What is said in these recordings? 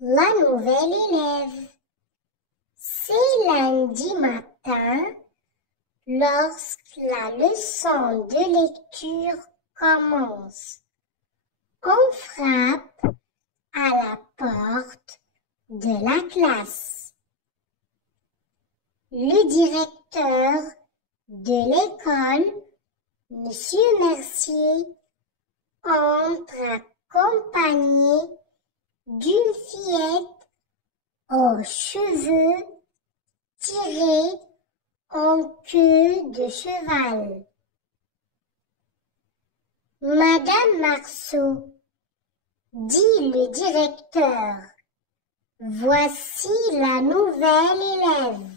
La nouvelle élève. C'est lundi matin lorsque la leçon de lecture commence. On frappe à la porte de la classe. Le directeur de l'école, Monsieur Mercier, entre accompagné d'une fillette aux cheveux tirés en queue de cheval. Madame Marceau, dit le directeur, voici la nouvelle élève.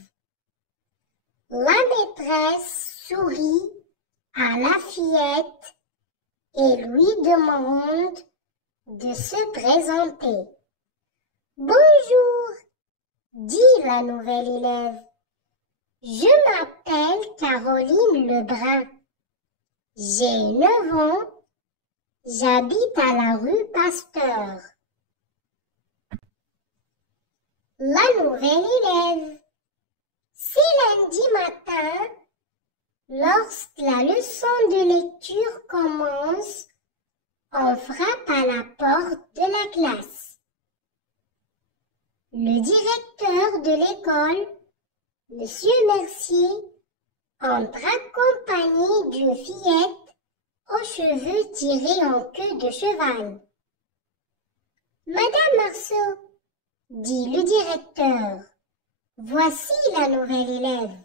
La maîtresse sourit à la fillette et lui demande de se présenter. Bonjour, dit la nouvelle élève. Je m'appelle Caroline Lebrun. J'ai 9 ans. J'habite à la rue Pasteur. La nouvelle élève. C'est lundi matin. Lorsque la leçon de lecture commence, on frappe à la porte de la classe. Le directeur de l'école, Monsieur Mercier, entre accompagné d'une fillette aux cheveux tirés en queue de cheval. Madame Marceau, dit le directeur, voici la nouvelle élève.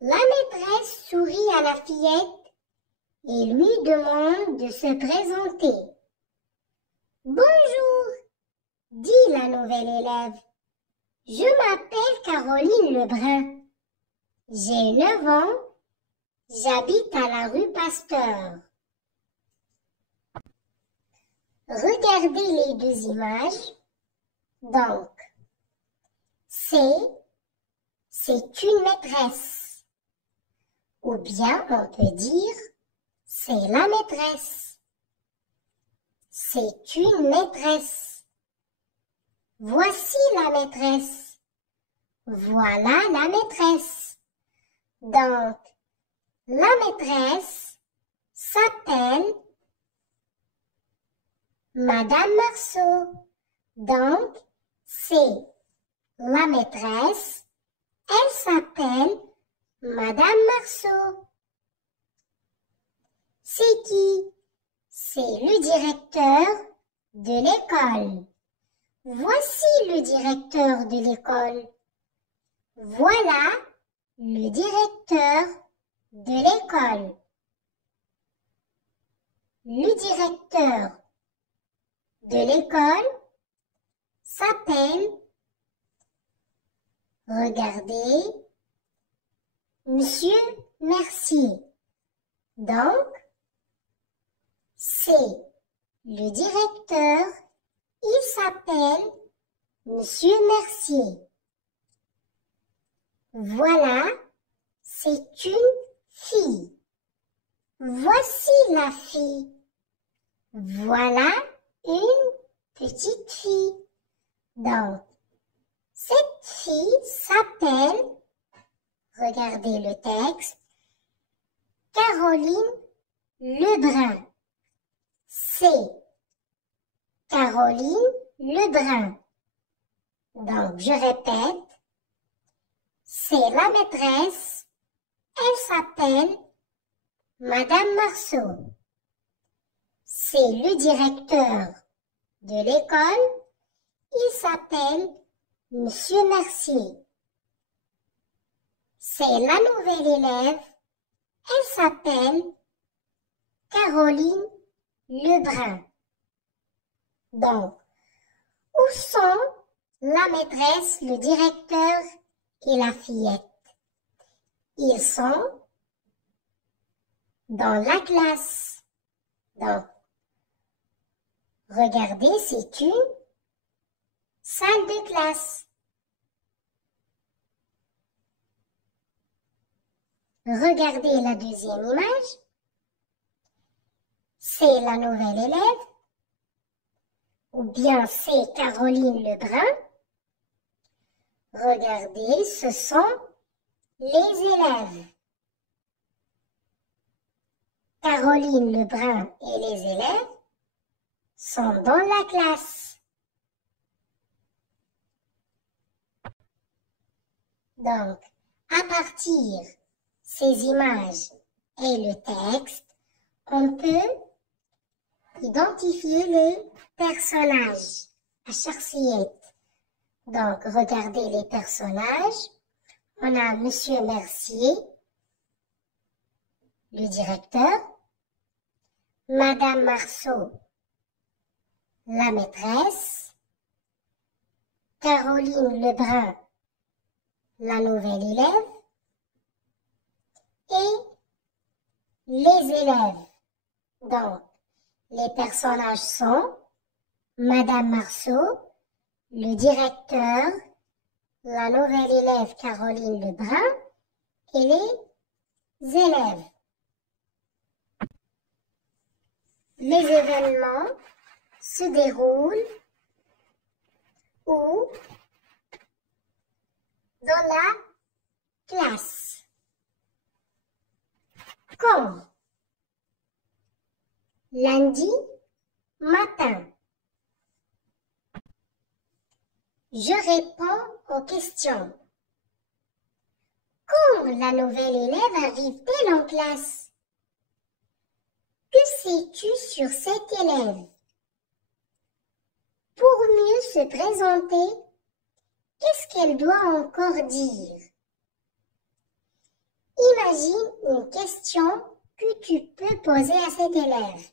La maîtresse sourit à la fillette et lui demande de se présenter. Bonjour, dit la nouvelle élève. Je m'appelle Caroline Lebrun. J'ai 9 ans. J'habite à la rue Pasteur. Regardez les deux images. Donc, c'est une maîtresse. Ou bien on peut dire, c'est la maîtresse. C'est une maîtresse. Voici la maîtresse. Voilà la maîtresse. Donc, la maîtresse s'appelle Madame Marceau. Donc, c'est la maîtresse. Elle s'appelle Madame Marceau. C'est qui? C'est le directeur de l'école. Voici le directeur de l'école. Voilà le directeur de l'école. Le directeur de l'école s'appelle, regardez, Monsieur Mercier. Donc, c'est le directeur, il s'appelle Monsieur Mercier. Voilà, c'est une fille. Voici la fille. Voilà une petite fille. Donc, cette fille s'appelle, regardez le texte, Caroline Lebrun. C'est Caroline Lebrun. Donc, je répète, c'est la maîtresse, elle s'appelle Madame Marceau. C'est le directeur de l'école, il s'appelle Monsieur Mercier. C'est la nouvelle élève, elle s'appelle Caroline Lebrun. Donc, où sont la maîtresse, le directeur et la fillette? Ils sont dans la classe. Donc, regardez, c'est une salle de classe. Regardez la deuxième image. C'est la nouvelle élève. ou bien c'est Caroline Lebrun? Regardez, ce sont les élèves. Caroline Lebrun et les élèves sont dans la classe. Donc, à partir de ces images et le texte, on peut identifier les personnages à chaque fillette. Donc, regardez les personnages. On a Monsieur Mercier, le directeur, Madame Marceau, la maîtresse, Caroline Lebrun, la nouvelle élève, et les élèves. Donc, les personnages sont Madame Marceau, le directeur, la nouvelle élève Caroline Lebrun et les élèves. Les événements se déroulent où? Dans la classe. Quand? Lundi matin. Je réponds aux questions. Quand la nouvelle élève arrive-t-elle en classe? Que sais-tu sur cet élève? Pour mieux se présenter, qu'est-ce qu'elle doit encore dire? Imagine une question que tu peux poser à cet élève.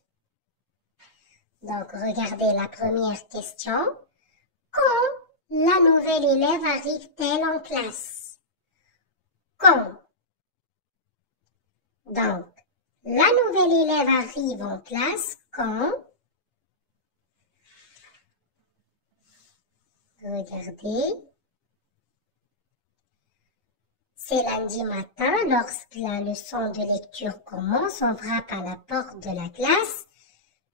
Donc, regardez la première question. Quand la nouvelle élève arrive-t-elle en classe? Quand? Donc, la nouvelle élève arrive en classe quand? Regardez. C'est lundi matin, lorsque la leçon de lecture commence, on frappe à la porte de la classe.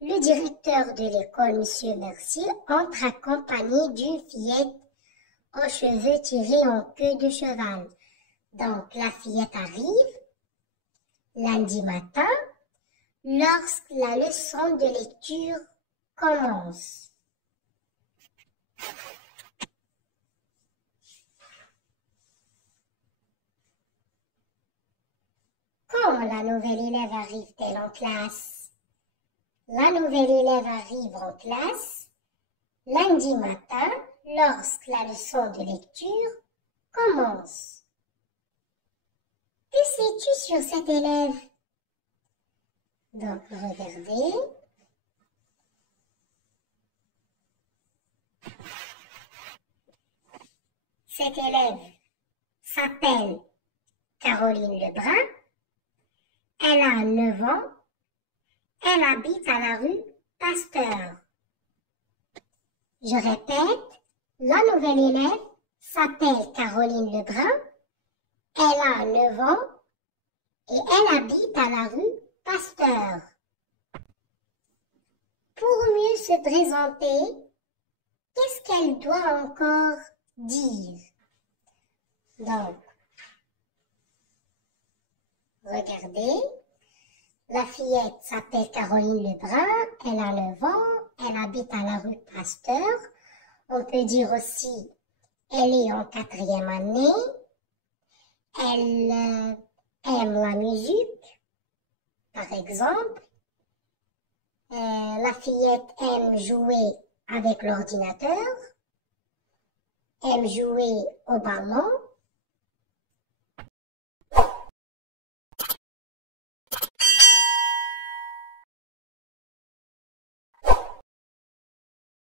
Le directeur de l'école, Monsieur Mercier, entre accompagné d'une fillette aux cheveux tirés en queue de cheval. Donc, la fillette arrive lundi matin, lorsque la leçon de lecture commence. Quand la nouvelle élève arrive-t-elle en classe? La nouvelle élève arrive en classe lundi matin, lorsque la leçon de lecture commence. Que sais-tu sur cet élève? Donc, regardez. Cet élève s'appelle Caroline Lebrun. Elle a 9 ans. Elle habite à la rue Pasteur. Je répète, la nouvelle élève s'appelle Caroline Lebrun. Elle a 9 ans et elle habite à la rue Pasteur. Pour mieux se présenter, qu'est-ce qu'elle doit encore dire? Donc, regardez, la fillette s'appelle Caroline Lebrun, elle a 9 ans, elle habite à la rue Pasteur. On peut dire aussi, elle est en 4e année, elle aime la musique, par exemple. La fillette aime jouer avec l'ordinateur, aime jouer au ballon,